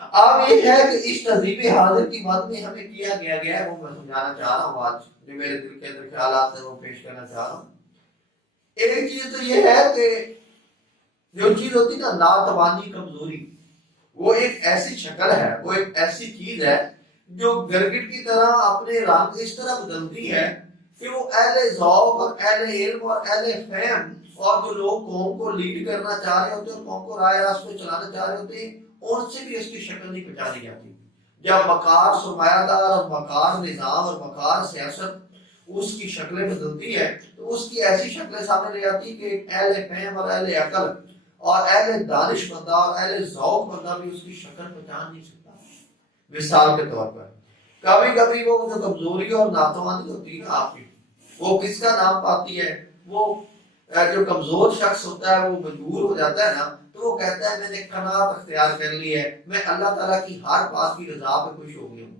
اب یہ ہے کہ اس تہذیب حاضر کی مد میں ہمیں کیا گیا ہے وہ میں سمجھانا چاہ رہا ہوں، آج جو میرے دل کے اندر خیالات ہیں وہ پیش کرنا چاہ رہا ہوں۔ ایک چیز تو یہ ہے کہ جو چیز ہوتی نا ناتوانی کمزوری، وہ ایک ایسی شکل ہے، وہ ایک ایسی چیز ہے جو گرگٹ کی طرح اپنے رنگ اس طرح بدلتی ہے کہ وہ اہل ذوق اور اہل علم اور اہل فہم اور جو لوگ قوم کو لیڈ کرنا چاہ رہے ہوتے ہیں اور قوم کو راہ راست پہ چلانا چاہ رہے ہوتے ہیں ان سے بھی اس کی شکل نہیں پہچانی جاتی۔ جب مکار سرمایہ دار اور مکار نظام اور مکار سیاست اس کی شکلیں بدلتی ہے تو اس کی ایسی شکلیں سامنے لے آتی کہ اہل فہم اور اہل عقل اور اہل دانش بندہ اور اہل ذوق بندہ بھی اس کی شکل پہچان نہیں سکتا۔ مثال کے طور پر کبھی کبھی وہ جو کمزوری اور ناتوانی ہوتی ہے نا آپ کی، وہ کس کا نام پاتی ہے؟ وہ جو کمزور شخص ہوتا ہے وہ مجبور ہو جاتا ہے نا تو وہ کہتا ہے میں نے قناعت اختیار کر لی ہے، میں اللہ تعالیٰ کی ہر بات کی رضا پہ خوش ہو گیا ہوں۔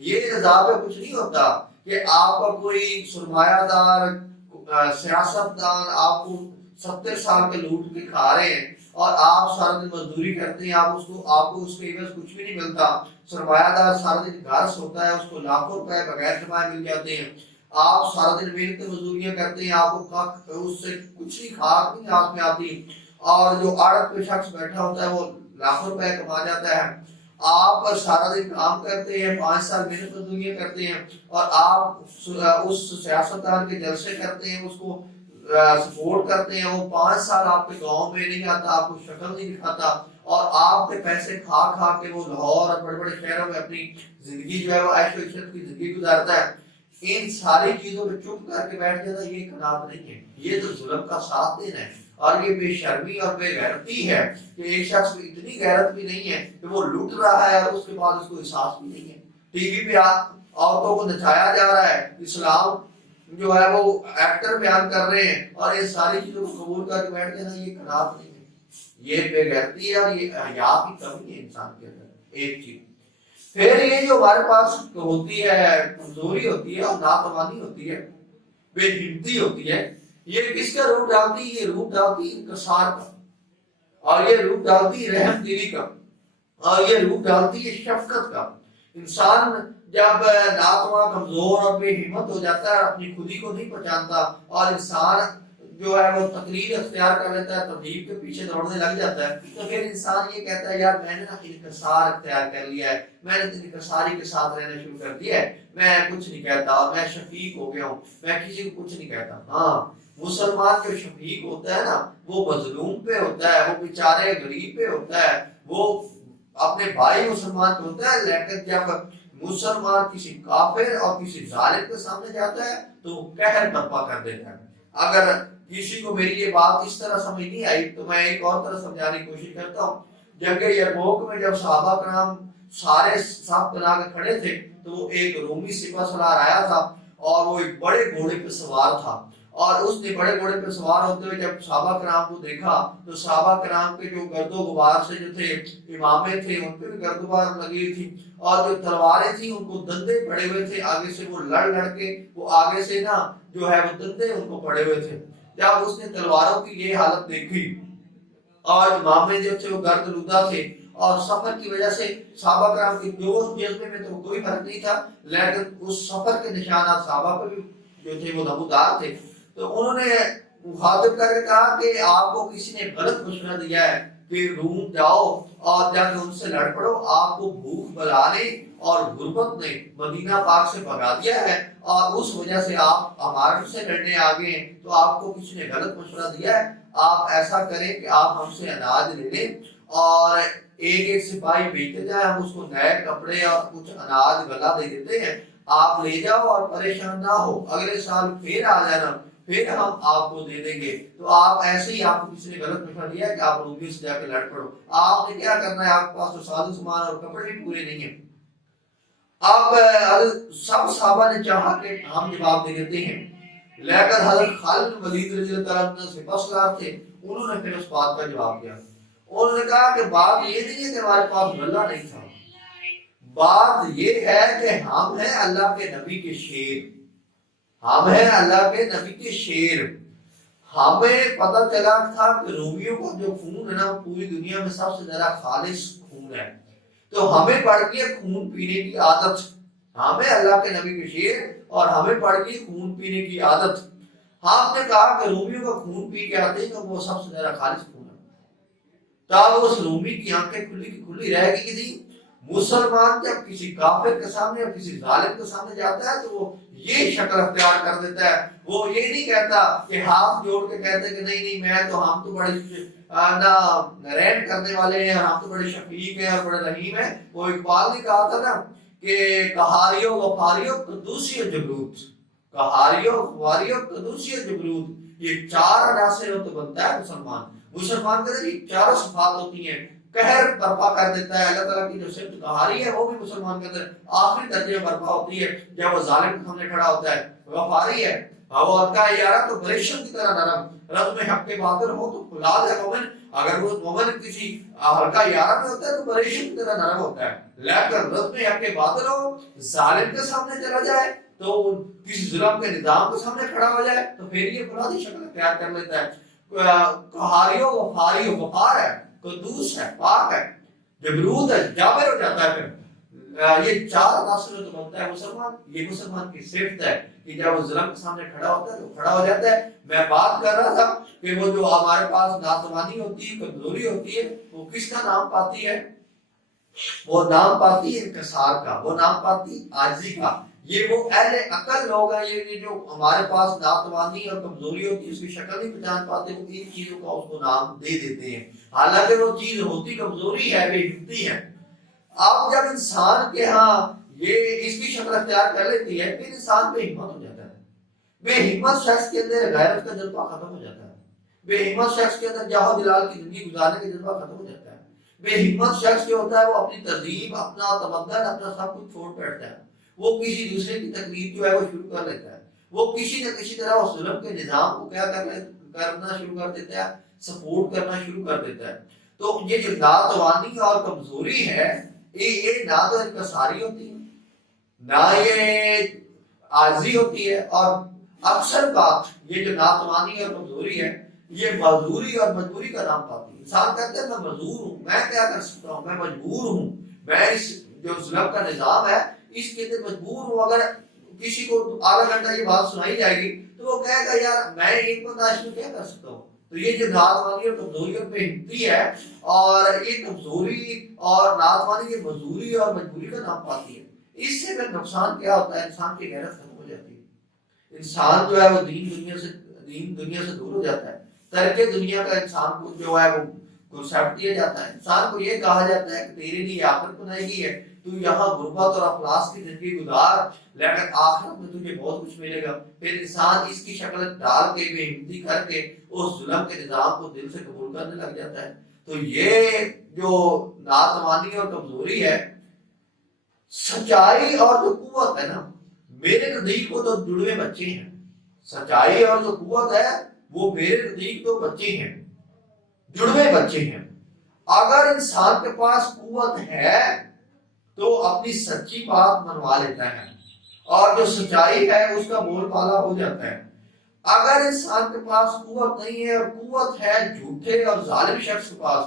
یہ رضا پہ کچھ نہیں ہوتا کہ آپ کا کوئی سرمایہ دار سیاست دان آپ کو 70 سال کے لوٹ کے کھا رہے ہیں اور آپ سارا دن مزدوری کرتے ہیں، آپ کو اس کے عوض کچھ بھی نہیں ملتا۔ سرمایہ دار سارا دن گھر سوتا ہے، اس کو لاکھوں روپے بغیر کمائے مل جاتے ہیں، آپ سارا دن محنت مزدوریاں کرتے ہیں، آپ کو اس سے کچھ نہیں کھاک نہیں ہاتھ میں آتی، اور جو آڑت پہ شخص بیٹھا ہوتا ہے وہ لاکھوں روپے کما جاتا ہے۔ آپ سارا دن کام کرتے ہیں، 5 سال محنت مزدوریاں کرتے ہیں اور آپ اس سیاستدان کے جلسے کرتے ہیں، اس کو سپورٹ کرتے ہیں، وہ 5 سال آپ کے گاؤں میں نہیں آتا، آپ کو شکل نہیں دکھاتا اور آپ کے پیسے کھا کھا کے وہ لاہور اور بڑے بڑے شہروں میں اپنی زندگی جو ہے وہ عیش و عشرت کی زندگی گزارتا ہے۔ ان ساری چیزوں پہ چپ کر کے بیٹھ جانا یہ قناعت نہیں ہے، یہ تو ظلم کا ساتھ دینا ہے اور یہ بے شرمی اور بے غیرتی ہے کہ ایک شخص کو اتنی غیرت بھی نہیں ہے کہ وہ لوٹ رہا ہے اور اس کے بعد اس کو احساس بھی نہیں ہے۔ ٹی وی پہ عورتوں کو نچایا جا رہا ہے، اسلام جو ہے وہ ایکٹر بیان کر رہے ہیں اور یہ ساری چیزوں کو قبول کر کے بیٹھ جانا یہ قناعت نہیں ہے، یہ بے غیرتی ہے اور یہ حیا کی کمی ہے انسان کے اندر۔ ایک چیز پھر یہ جو ہمارے پاس ہوتی ہے کمزوری ہوتی ہے اور ناتوانی ہوتی ہے، بے ہمتی ہوتی ہے، یہ کس کا روپ ڈالتی ہے؟ یہ روپ ڈالتی ہے انکسار کا، اور یہ روپ ڈالتی ہے رحم دلی کا، اور یہ روپ ڈالتی ہے شفقت کا۔ انسان جب ناتواں کمزور اور بے ہمت ہو جاتا ہے، اپنی خودی کو نہیں پہچانتا اور انسان جو ہے وہ تقلید اختیار کر لیتا ہے، ترغیب کے پیچھے دوڑنے لگ جاتا ہے، تو پھر انسان یہ کہتا ہے یار میں نے نا انکسار اختیار کر لیا ہے، میں نے انکساری کے ساتھ رہنا شروع کر دیا ہے، میں کچھ نہیں کہتا اور میں شفیق ہو گیا ہوں، میں کسی کو کچھ نہیں کہتا۔ ہاں، مسلمان جو شفیق ہوتا ہے نا وہ مظلوم پہ ہوتا ہے، وہ بیچارے غریب پہ ہوتا ہے، وہ اپنے بھائی مسلمان پہ ہوتا ہے، لیکن جب مسلمان کسی کافر اور کسی ظالم کے سامنے جاتا ہے تو وہ قہر برپا کر دیتا ہے۔ اگر کسی کو میری یہ بات اس طرح سمجھ نہیں آئی تو میں ایک اور طرح سمجھانے کی کوشش کرتا ہوں۔ جنگ یرموک میں جب صحابہ کرام سارے صف بنا کے کھڑے تھے تو وہ ایک رومی سپہ سالار آیا تھا اور وہ ایک بڑے گھوڑے پہ سوار تھا، اور اس نے بڑے گھوڑے پہ سوار ہوتے ہوئے جب صحابہ کرام کو دیکھا تو صحابہ کرام کے جو گرد و غبار سے جو تھے امامے تھے ان پہ بھی گرد و غبار لگی ہوئی تھی، اور جو تلواریں تھیں ان کو دندے پڑے ہوئے تھے، آگے سے وہ لڑ کے وہ آگے سے نا جو ہے وہ دندے ان کو پڑے ہوئے تھے۔ جب اس نے تلواروں کی یہ حالت دیکھی اور امامے جو تھے وہ گرد لودہ تھے اور سفر کی وجہ سے صحابہ کرام کے جوش جذبے میں تو کوئی فرق نہیں تھا، لیکن اس سفر کے نشانات صحابہ پر بھی جو تھے وہ نمودار تھے، تو انہوں نے مخاطب کر کے کہا کہ آپ کو کسی نے غلط مشورہ دیا ہے کہ روم جاؤ اور جا کے ان سے لڑ پڑو، آپ کو بھوک بلا نے اور غربت نے مدینہ پاک سے بھگا دیا ہے اور اس وجہ سے آپ ہمارے سے لڑنے آگے ہیں، تو آپ کو کسی نے غلط مشورہ دیا ہے، آپ ایسا کریں کہ آپ ہم سے اناج لے لیں اور ایک ایک سپاہی بھیجتے جائیں، ہم اس کو نئے کپڑے اور کچھ اناج غلہ دے دیتے ہیں، آپ لے جاؤ اور پریشان نہ ہو، اگلے سال پھر آ جانا، پھر ہم آپ کو دے دیں گے۔ تو آپ ایسے ہی آپ کو کسی نے غلط مشورہ دیا ہے کہ آپ رومیوں سے جا کے لڑ پڑو، آپ نے کیا کرنا ہے، آپ کے پاس تو ساز و سامان اور کپڑے بھی پورے نہیں ہیں۔ اب سب صحابہ نے چاہا کہ ہم جواب دے دیتے ہیں، لیکن حضرت خالد بن ولید رضی اللہ تعالیٰ عنہ سپہ سالار تھے، انہوں نے پھر اس بات کا جواب دیا، انہوں نے کہا کہ بات یہ نہیں ہے کہ ہمارے پاس غلہ نہیں تھا، بات یہ ہے کہ ہم ہیں اللہ کے نبی کے شیر، ہم ہیں اللہ کے نبی کے شیر، ہمیں پتہ چلا تھا کہ رومیوں کا جو خون ہے نا پوری دنیا میں سب سے زیادہ خالص خون ہے، تو ہمیں پڑ گئی ہے خون پینے کی عادت، ہمیں اللہ کے نبی کے شعر اور ہمیں پڑ گئی خون پینے کی عادت۔ آپ نے کہا کہ رومیوں کا خون پی کے آتے ہیں تو وہ سب سے زیادہ خالص خون ہے، تب اس رومی کی آنکھیں کھلی کی کھلی رہ گئی تھی۔ مسلمان جب کسی کافر کے سامنے یا کسی ظالم کے سامنے جاتا ہے تو وہ یہ شکل اختیار کر دیتا ہے، وہ یہ نہیں کہتا کہ ہاتھ جوڑ کے کہتے کہ نہیں نہیں میں تو، ہم تو بڑے رین کرنے والے ہیں، ہم تو بڑے شفیق ہیں اور بڑے رحیم ہیں۔ وہ اقبال نے کہا تھا نا کہ کہاریو غفاریو قدوسی و جبروت، کہاریو غفاریو قدوسی و جبروت، یہ چار عناصر تو بنتا ہے مسلمان۔ مسلمان کے اندر یہ چاروں صفات ہوتی ہیں، قہر برپا کر دیتا ہے، اللہ تعالیٰ کی جو صفت قہاری ہے وہ بھی مسلمان کے اندر آخری درجے میں برپا ہوتی ہے جب وہ ظالم کے سامنے کھڑا ہوتا ہے۔ غفاری ہے، وہ ہلکا یارہ تو ریشم کی طرح نرم، رد میں حق کے باطل ہو تو فولاد ہے مومن، اگر وہ مومن کسی ہلکا یارہ میں ہوتا ہے تو ریشم کی طرح نرم ہوتا ہے، لیکن رد میں حق کے باطل ہو، ظالم کے سامنے چلا جائے تو کسی ظلم کے نظام کے سامنے کھڑا ہو جائے تو پھر یہ فولادی شکل اختیار کر لیتا ہے۔ قہاریو غفاریو، غفار ہے، قدوس ہے، پاک ہے، جبروت ہے، جابر ہو جاتا ہے۔ پھر یہ چار عناصر تو بنتا ہے مسلمان، یہ مسلمان کی صفت ہے کہ جب وہ ظلم کے سامنے کھڑا ہوتا ہے تو کھڑا ہو جاتا ہے۔ میں بات کر رہا تھا کہ وہ جو ہمارے پاس ناتوانی ہوتی ہے، کمزوری ہوتی ہے، وہ کس کا نام پاتی ہے؟ وہ نام پاتی ہے انکسار کا، وہ نام پاتی عاجزی کا۔ یہ وہ اہل عقل لوگ ہیں، یہ جو ہمارے پاس ناتوانی اور کمزوری ہوتی ہے اس کی شکل نہیں پہچان پاتے، وہ ان چیزوں کا اس کو نام دے دیتے ہیں، حالانکہ وہ چیز ہوتی کمزوری ہے، بے ہمتی ہے۔ اب جب انسان کے ہاں یہ اس کی شکل اختیار کر لیتی ہے پھر انسان بے ہمت ہو جاتا ہے۔ بے ہمت شخص کے اندر غیرت کا جذبہ ختم ہو جاتا ہے، بے ہمت شخص کے اندر جاہ و جلال کی زندگی گزارنے کا جذبہ ختم ہو جاتا ہے۔ بے ہمت شخص جو ہوتا ہے وہ اپنی تہذیب، اپنا تمدن، اپنا سب کچھ چھوڑ بیٹھتا ہے، وہ کسی دوسرے کی تقلید جو ہے وہ شروع کر لیتا ہے، وہ کسی نہ کسی طرح اس ظلم کے نظام کو کیا کرنا شروع کر دیتا ہے، سپورٹ کرنا شروع کر دیتا ہے۔ تو یہ جو ناتوانی اور کمزوری ہے یہ نہ تو انکساری ہوتی ہے، نہ یہ عاجزی ہوتی ہے، اور اکثر بات یہ جو ناتوانی اور کمزوری ہے یہ معذوری اور مجبوری کا نام پاتی ہے۔ انسان کہتے ہیں میں معذور ہوں، میں کیا کر سکتا ہوں، میں مجبور ہوں، میں اس جو ظلم کا نظام ہے اس کے اندر مجبور ہوں۔ اگر کسی کو آدھا گھنٹہ یہ بات سنائی جائے گی تو وہ کہے گا یار میں ایک برداشت میں کیا کر سکتا ہوں۔ تو یہ جو ناتوانی اور کمزوری اور بے ہمتی ہے، اور یہ کمزوری اور ناتوانی یہ مزدوری اور مجبوری کا نام پاتی ہے، اس سے پھر نقصان کیا ہوتا ہے، انسان کی غیرت ختم ہو جاتی ہے، انسان جو ہے وہ دین دنیا سے دور ہو جاتا ہے، ترک دنیا کا انسان کو جو ہے وہ کنسپٹ دیا جاتا ہے، انسان کو یہ کہا جاتا ہے کہ تیرے لیے آخرت بنائی گئی ہے، تو یہاں غربت اور افلاس کی زندگی گزار، لیکن آخرت میں تجھے بہت کچھ ملے گا۔ پھر انسان اس کی شکل ڈال کے بے ہمتی کر کے اس ظلم کے نظام کو دل سے قبول کرنے لگ جاتا ہے۔ تو یہ جو ناتوانی اور کمزوری ہے، سچائی اور جو قوت ہے نا، میرے نزدیک وہ تو جڑوے بچے ہیں، سچائی اور جو قوت ہے وہ میرے نزدیک تو بچے ہیں، جڑوے بچے ہیں۔ اگر انسان کے پاس قوت ہے تو اپنی سچی بات منوا لیتا ہے، اور جو سچائی ہے اس کا بول بالا ہو جاتا ہے۔ اگر انسان کے پاس قوت نہیں ہے اور قوت ہے جھوٹے اور ظالم شخص کے پاس،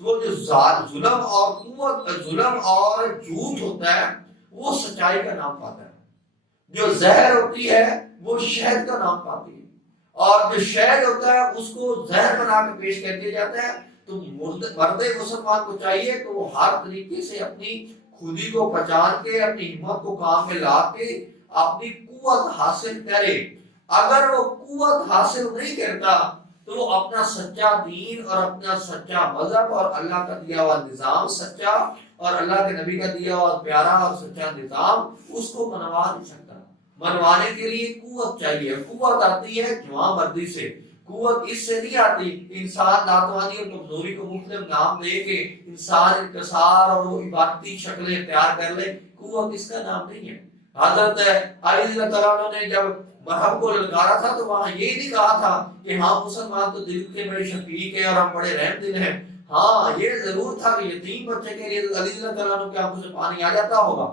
تو وہ جو ظلم اور قوت، ظلم اور جھوٹ ہوتا ہے وہ سچائی کا نام پاتا ہے، جو زہر ہوتی ہے وہ شہد کا نام پاتی ہے، اور جو شہد ہوتا ہے اس کو زہر بنا کے پیش کر دیا جاتا ہے۔ تو مرد مسلمان کو چاہیے کہ وہ ہر طریقے سے اپنی خودی کو پہچان کے، اپنی ہمت کو کام میں لا کے اپنی قوت حاصل کرے۔ اگر وہ قوت حاصل نہیں کرتا تو وہ اپنا سچا دین اور اپنا سچا مذہب اور اللہ کا دیا ہوا نظام سچا، اور اللہ کے نبی کا دیا ہوا پیارا اور سچا نظام اس کو منوا نہیں سکتا۔ منوانے کے لیے قوت چاہیے، قوت آتی ہے جوان مردی سے، قوت اس سے نہیں آتی انسان ناتوانی اور کمزوری کو مختلف نام دے کے انسان انکسار اور وہ عبادتی شکلیں اختیار کر لے، قوت اس کا نام نہیں ہے۔ حضرت علی رضی اللہ عنہ نے جب مرہم کو للکارا تھا تو وہاں یہ نہیں کہا تھا کہ ہاں مسلمان تو دل کے بڑے شفیق ہیں اور ہم بڑے رحم دل ہیں، ہاں یہ ضرور تھا کہ یتیم بچے کے لیے علی رضی اللہ عنہ کے آنکھوں سے پانی آ جاتا ہوگا،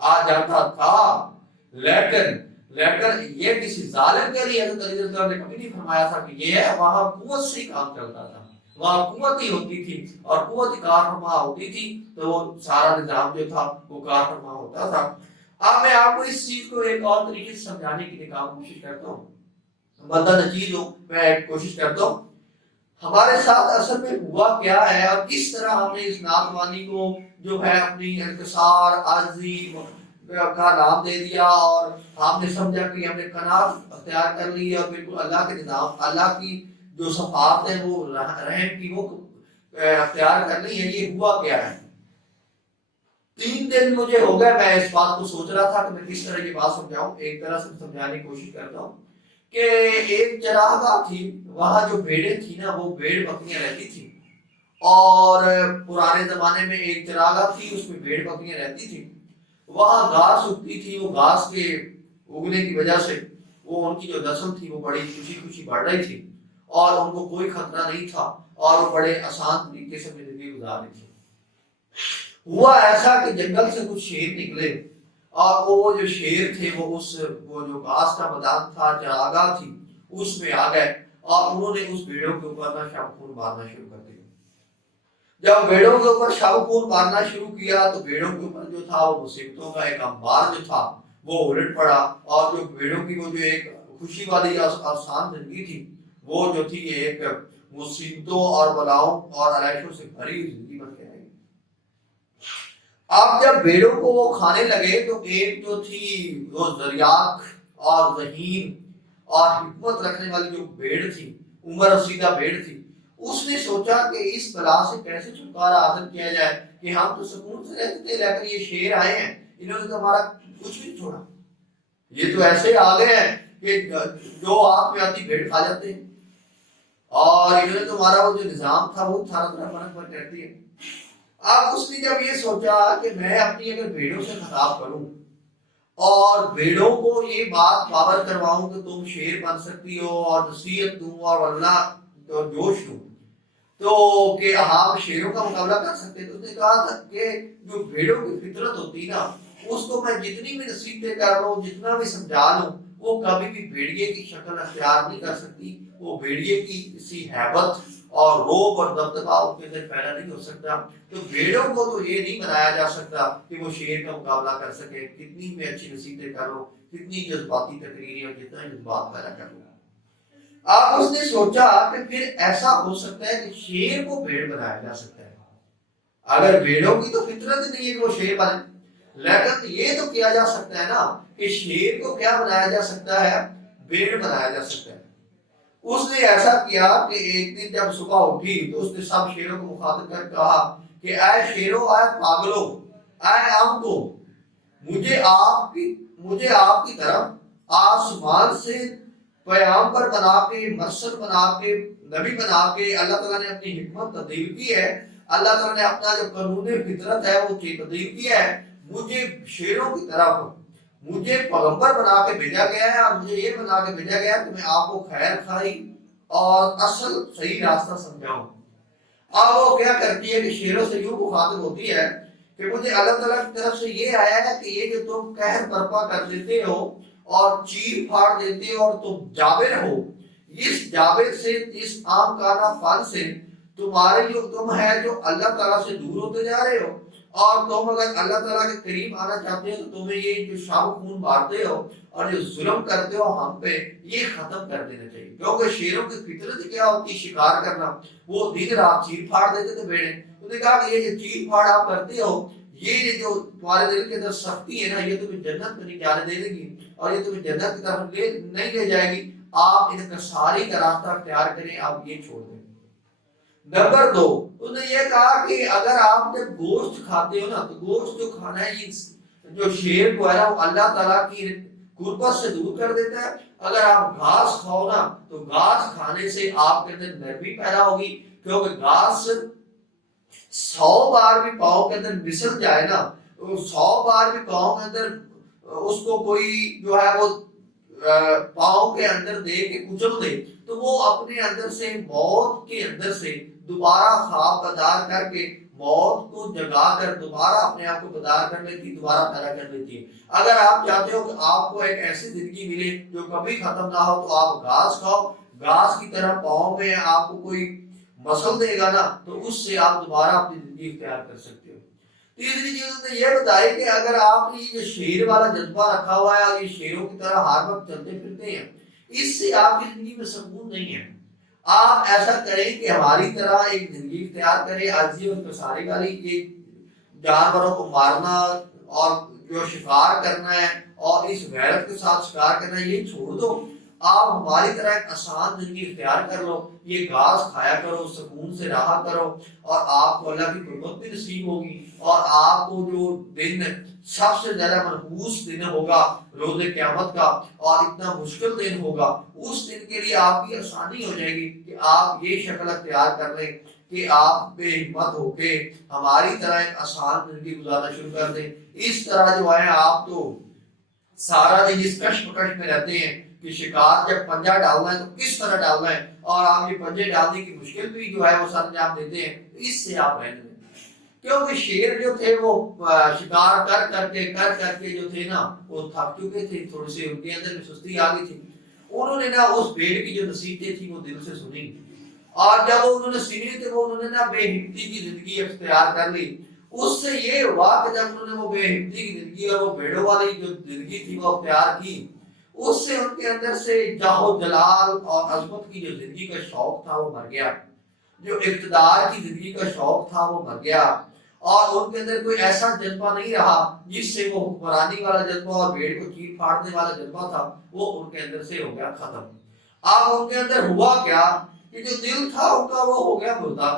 آ جاتا تھا، لیکن یہ کسی ظالم کے لیے حضرت علی رضی اللہ عنہ نے کبھی نہیں فرمایا تھا کہ یہ ہے، وہاں قوت سے ہی کام چلتا تھا، وہاں قوت ہی ہوتی تھی اور قوت کار فرما ہوتی تھی تو وہ سارا نظام جو تھا وہ کار فرما ہوتا تھا۔ اب میں آپ کو اس چیز کو ایک اور طریقے سے سمجھانے کی کوشش کرتا ہوں، بندہ نچیز ہوں، میں کوشش کرتا ہوں ہمارے ساتھ اصل میں ہوا کیا ہے اور کس طرح ہم نے اس ناتوانی کو جو ہے اپنی انکسار عاجزی کا نام دے دیا اور ہم نے سمجھا کہ ہم نے قناعت اختیار کر لی اور بالکل اللہ کے نظام، اللہ کی جو صفات ہیں وہ رحم کی وہ اختیار کر لی ہے۔ یہ ہوا کیا ہے؟ 3 دن مجھے ہو گئے میں اس بات کو سوچ رہا تھا کہ میں کس طرح یہ بات سمجھاؤں، ایک طرح سے سمجھانے کی کوشش کرتا ہوں کہ ایک چراگاہ تھی، وہاں جو بھیڑیں تھی نا وہ بھیڑ بکریاں رہتی تھی، اور پرانے زمانے میں ایک چراگاہ تھی اس میں بھیڑ بکریاں رہتی تھی، وہاں گھاس اگتی تھی، وہ گھاس کے اگنے کی وجہ سے وہ ان کی جو نسل تھی وہ بڑی خوشی خوشی بڑھ رہی تھی اور ان کو کوئی خطرہ نہیں تھا اور وہ بڑے آسان طریقے سے زندگی گزار رہی تھی۔ ہوا ایسا کہ جنگل سے کچھ شیر نکلے اور وہ جو شیر تھے وہ جو گھاس کا میدان تھا چراگاہ تھی اس میں آ گئے اور انہوں نے اس بھیڑوں کے اوپر نہ شب خون مارنا شروع کر دیا۔ جب بھیڑوں کے اوپر شب خون مارنا شروع کیا تو بھیڑوں کے اوپر جو تھا وہ مصیبتوں کا ایک انبار جو تھا وہ الٹ پڑا، اور جو بھیڑوں کی وہ جو ایک خوشی والی آسان زندگی تھی وہ جو تھی ایک مصیبتوں اور بلاؤں اور علیشوں سے بھری زندگی بن کے آئی۔ اب جب بھیڑوں کو وہ کھانے لگے تو ایک جو تھی وہ زریاق اور ذہین اور حکمت رکھنے والی جو بھیڑ تھی، عمر رسیدہ بھیڑ تھی، اس نے سوچا کہ اس بلا سے کیسے چھٹکارا حاصل کیا جائے کہ ہم تو سکون سے رہتے تھے لیکن یہ شیر آئے ہیں، انہوں نے تو ہمارا کچھ بھی چھوڑا، یہ تو ایسے آ گئے ہیں کہ جو آپ میں آتی بھیڑ کھا جاتے ہیں اور انہوں نے تو ہمارا وہ جو نظام تھا وہ سارا طرح فرق پر کرتی ہے۔ اب اس نے جب یہ سوچا کہ میں اپنی اگر بھیڑوں سے خطاب کروں اور بھیڑوں کو یہ بات باور کرواؤں کہ تم شیر بن سکتی ہو اور نصیحت دوں اور اللہ تو جوش دوں تو کہ ہم شیروں کا مقابلہ کر سکتے، تو اس نے کہا تھا کہ جو بھیڑوں کی فطرت ہوتی نا اس کو میں جتنی بھی نصیحتیں کر لوں جتنا بھی سمجھا لوں وہ کبھی بھی بھیڑیے کی شکل اختیار نہیں کر سکتی، وہ بھیڑیے کی کسی ہیبت اور روب اور دبدبا ان کے اندر پیدا نہیں ہو سکتا۔ تو بھیڑوں کو تو یہ نہیں بنایا جا سکتا کہ وہ شیر کا مقابلہ کر سکے، کتنی بھی اچھی نصیحتیں کرو، کتنی جذباتی تقریریں اور جتنا جذبات پیدا کر لو۔ اب اس نے سوچا کہ پھر ایسا ہو سکتا ہے کہ شیر کو بھیڑ بنایا جا سکتا ہے، اگر بھیڑوں کی تو فطرت نہیں ہے کہ وہ شیر بنے، لیکن یہ تو کیا جا سکتا ہے نا کہ شیر کو کیا بنایا جا سکتا ہے، بھیڑ بنایا جا سکتا ہے۔ اس نے ایسا کیا کہ ایک دن جب صبح اٹھی تو اس نے سب شیروں کو مخاطب کر کہا کہ اے شیروں، اے پاگلوں، اے عاموں، مجھے آپ کی طرف آسمان سے پیغمبر بنا کے، مرسل بنا کے، نبی بنا کے اللہ تعالیٰ نے اپنی حکمت تبدیل کی ہے، اللہ تعالیٰ نے اپنا جو قانون فطرت ہے وہ تبدیل کیا ہے، مجھے شیروں کی طرف مجھے پیغمبر بنا کے بھیجا گیا ہے اور مجھے یہ بنا کے بھیجا گیا ہے کہ میں آپ کو خیر خائی اور اصل صحیح راستہ سمجھاؤں۔ اب وہ کیا کرتی ہے کہ شیروں سے یوں مخاطب ہوتی ہے کہ مجھے اللہ تعالیٰ کی طرف سے یہ آیا ہے کہ یہ جو تم قہر برپا کر دیتے ہو اور چیر پھاڑ دیتے ہو اور تم جابر ہو، اس جابر سے، اس عام کانا فن سے تمہارے جو تم ہے جو اللہ تعالیٰ سے دور ہوتے جا رہے ہو، اور تم اگر اللہ تعالیٰ کے قریب آنا چاہتے ہو تو تمہیں یہ جو شام خون مارتے ہو اور جو ظلم کرتے ہو ہم پہ، یہ ختم کر دینا چاہیے، کیونکہ شیروں کی فطرت کیا ہوتی، شکار کرنا، وہ دن رات چیر پھاڑ دیتے تھے بھیڑیں۔ انہوں نے کہا کہ یہ جو چیر پھاڑ آپ کرتے ہو، یہ جو تمہارے دل کے اندر سختی ہے نا، یہ تمہیں جنت میں نہیں جانے دے گی اور یہ تمہیں جنت کی طرف نہیں لے جائے گی، آپ انکساری کا راستہ اختیار کریں، آپ یہ چھوڑ دیں۔ نمبر 2، انہوں نے یہ کہا کہ اگر آپ جب گوشت کھاتے ہو نا تو گوشت جو کھانا ہے یہ جو شیر کو ہے نا وہ اللہ تعالیٰ کی قربت سے دور کر دیتا ہے، اگر آپ گھاس کھاؤ نا تو گھاس کھانے سے آپ کے اندر نرمی پیدا ہوگی، کیونکہ گھاس 100 بار بھی پاؤں کے اندر مسل جائے نا، 100 بار بھی پاؤں کے اندر اس کو کوئی جو ہے وہ پاؤں کے اندر دے کے کچل دے تو وہ اپنے اندر سے موت کے اندر سے دوبارہ خواب بیدار کر کے موت کو جگا کر دوبارہ اپنے آپ کو بیدار کر لیتی، دوبارہ پیدا کر لیتی ہے۔ اگر آپ چاہتے ہو کہ آپ کو ایک ایسی زندگی ملے جو کبھی ختم نہ ہو تو آپ گھاس کھاؤ، گھاس کی طرح پاؤں میں آپ کو کوئی مسل دے گا نا تو اس سے آپ دوبارہ اپنی زندگی اختیار کر سکتے ہو۔ تیسری چیز اس نے یہ بتائی کہ اگر آپ نے یہ شیر والا جذبہ رکھا ہوا ہے اور یہ شیروں کی طرح ہر وقت چلتے پھرتے ہیں، اس سے آپ کی زندگی میں سکون نہیں ہے۔ آپ ایسا کریں کہ ہماری طرح ایک زندگی اختیار کریں، عاجزی اور انکساری والی، یہ جانوروں کو مارنا اور جو شکار کرنا ہے اور اس غیرت کے ساتھ شکار کرنا ہے یہ چھوڑ دو۔ آپ ہماری طرح ایک آسان زندگی اختیار کر لو، یہ گھاس کھایا کرو، سکون سے رہا کرو، اور آپ کو اللہ کی قربت بھی نصیب ہوگی، اور آپ کو جو دن سب سے زیادہ منحوس دن ہوگا روز قیامت کا، اور اتنا مشکل دن ہوگا، اس دن کے لیے آپ کی آسانی ہو جائے گی کہ آپ یہ شکل اختیار کر لیں کہ آپ بے ہمت ہو کے ہماری طرح ایک آسان زندگی گزارنا شروع کر دیں۔ اس طرح جو ہے آپ تو سارا دن اس کشمکش میں رہتے ہیں کہ شکار جب پنجہ ڈالنا ہے تو کس طرح ڈالنا ہے، اور آپ یہ پنجے ڈالنے کی مشکل بھی جو ہے وہ سر انجام دیتے ہیں، تو اس سے آپ رہنے دیں۔ کیونکہ شیر جو تھے وہ شکار کر کے جو تھے نا وہ تھک چکے تھے، تھوڑی سی ان کے اندر میں سستی آ گئی تھی۔ انہوں نے نا اس بھیڑ کی جو نصیحتیں تھی وہ دل سے سنی، اور جب انہوں نے سنی تو انہوں نے نا بے ہمتی کی زندگی اختیار کر لی۔ اس سے یہ ہوا کہ جب انہوں نے وہ بے ہمتی کی زندگی اور وہ بھیڑوں والی جو زندگی تھی وہ اختیار کی، اس سے ان کے اندر سے جاہ و جلال اور عظمت کی جو زندگی کا شوق تھا وہ مر گیا، جو اقتدار کی زندگی کا شوق تھا وہ مر گیا، اور ان کے اندر کوئی ایسا جذبہ نہیں رہا جس سے وہ حکمرانی والا جذبہ اور بھیڑ کو چیر پھاڑنے والا جذبہ تھا وہ ان کے اندر سے ہو گیا ختم۔ اب ان کے اندر ہوا کیا کہ جو دل تھا ان کا وہ ہو گیا مردہ،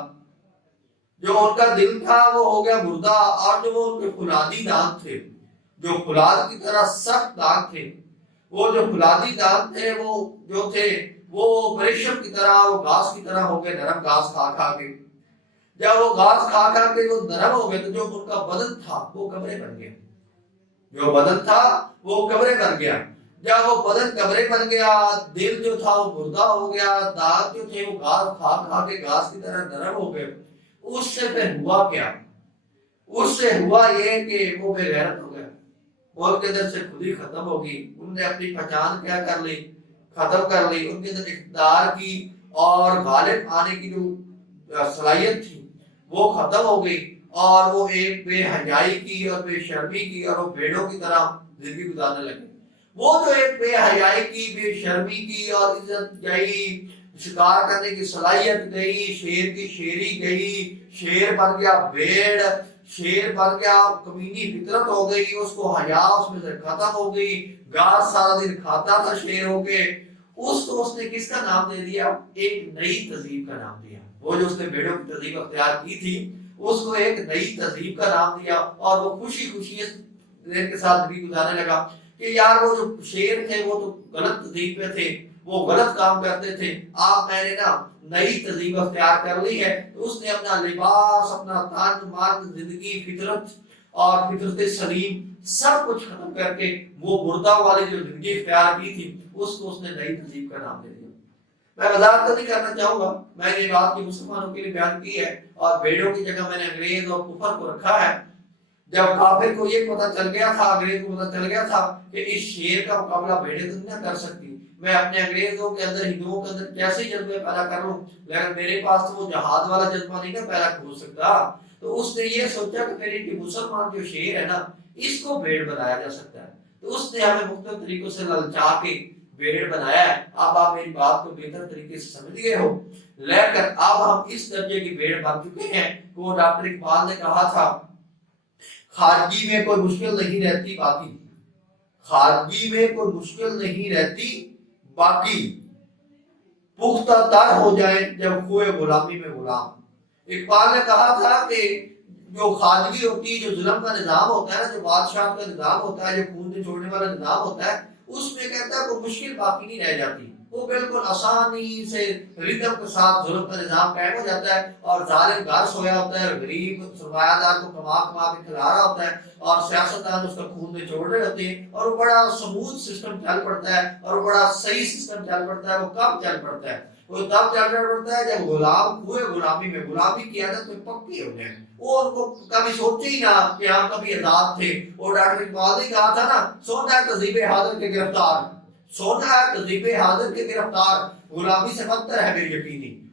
جو ان کا دل تھا وہ ہو گیا مردہ، اور جو ان کے فولادی دانت تھے، جو فولاد کی طرح سخت دانت تھے، وہ جو فولادی دانت تھے وہ جو تھے وہ ریشم کی طرح، وہ گھاس کی طرح ہو گئے، نرم گھاس کھا کھا کے۔ جب وہ گھاس کھا کھا کے وہ نرم ہو گئے تو جو ان کا بدن تھا وہ کمرے بن گیا، جو بدن تھا وہ کمرے بن گیا۔ جب وہ بدن کمرے بن گیا، دل جو تھا وہ مردہ ہو گیا، دانت جو تھے وہ گھاس کھا کھا کے گھاس کی طرح نرم ہو گئے۔ اس سے پھر ہوا کیا؟ اس سے ہوا یہ کہ وہ بے غیرت ہو گئے، ان کے اندر سے خود ہی ختم ہوگی، انہوں نے اپنی پہچان کیا کر لی، ختم کر لی، ان کے اندر اقتدار کی اور غالب آنے کی جو صلاحیت تھی وہ ختم ہو گئی، اور وہ ایک بے حیائی کی اور بے شرمی کی اور وہ بھیڑوں کی طرح زندگی گزارنے لگے۔ وہ جو ایک بے حیائی کی، بے شرمی کی اور عزت گئی، شکار کرنے کی صلاحیت گئی، شیر کی شیری گئی، شیر بن گیا بھیڑ، شیر بن گیا، کمینی فطرت ہو گئی، اس کو حیا اس میں سے ختم ہو گئی، گھاس سارا دن کھاتا تھا شیر ہو کے، اس کو اس نے کس کا نام دے دیا؟ ایک نئی تہذیب کا نام دیا۔ وہ جو اس نے بھیڑوں کی تہذیب اختیار کی تھی اس کو ایک نئی تہذیب کا نام دیا، اور وہ خوشی خوشی اس دن کے ساتھ بھی گزارنے لگا کہ یار وہ جو شیر تھے وہ تو غلط تہذیب پہ تھے، وہ غلط کام کرتے تھے، آپ میں نے نا نئی تہذیب اختیار کر لی ہے۔ تو اس نے اپنا لباس، اپنا تن من، زندگی، فطرت اور فطرت سلیم سب کچھ ختم کر کے وہ مردہ والی جو زندگی اختیار کی تھی اس کو اس نے نئی تہذیب کا نام دے دیا۔ میں وضاحت تو نہیں کرنا چاہوں گا، میں نے بات کی مسلمانوں کے لیے بیان کی ہے، اور بھیڑوں کی جگہ میں نے انگریز اور کفر کو رکھا ہے۔ جب کافر کو یہ پتہ چل گیا تھا، انگریز کو پتہ چل گیا تھا کہ اس شیر کا مقابلہ بھیڑیں تو نہیں کر سکتی، میں اپنے انگریزوں کے اندر، ہندوؤں کے اندر کیسے جذبے پیدا کر لوں، لیکن میرے پاس تو وہ جہاد والا جذبہ نہیں نا پیدا ہو سکتا۔ تو اس نے یہ سوچا کہ میرے کہ مسلمان جو شیر ہے نا اس کو بھیڑ بنایا جا سکتا ہے، تو اس نے ہمیں مختلف طریقوں سے للچا کے بھیڑ بنایا ہے۔ اب آپ میری بات کو بہتر طریقے سے سمجھ گئے ہو، لیکن اب ہم اس درجے کی بھیڑ بن چکے ہیں۔ وہ ڈاکٹر اقبال نے کہا تھا خواجگی میں کوئی مشکل نہیں رہتی باقی، خواجگی میں کوئی مشکل نہیں رہتی باقی، پختہ تر ہو جائیں جب کوئے غلامی میں غلام۔ اقبال نے کہا تھا کہ جو خواجگی ہوتی ہے، جو ظلم کا نظام ہوتا ہے نا، جو بادشاہ کا نظام ہوتا ہے، جو خون سے چھوڑنے والا نظام ہوتا ہے، اس میں کہتا ہے کوئی مشکل باقی نہیں رہ جاتی، وہ بالکل آسانی سے ردم کے ساتھ ظلم کا نظام قائم ہو جاتا ہے، اور ظالم گھر سویا ہوتا ہے، غریب سرمایہ دار کو کما کما کے کھلا رہا ہوتا ہے، اور سیاستدان اس کا خون میں چھوڑ رہے ہوتے ہیں، اور وہ بڑا سموتھ سسٹم چل پڑتا ہے، اور بڑا صحیح سسٹم چل پڑتا ہے۔ وہ کب چل پڑتا ہے؟ وہ تب چل پڑتا ہے جب غلام ہوئے غلامی میں، غلامی کی عادت میں پکی ہو جائے۔ وہ ان کو کبھی سوچے ہی نہ کہ ہم کبھی آزاد تھے۔ اور ڈاکٹر اقبال نے کہا تھا نا، سونا ہے تہذیب حاضر کے گرفتار، سونا ہے تہذیب حاضر کے گرفتار، غلامی سے بدتر ہے میری یقینی۔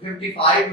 55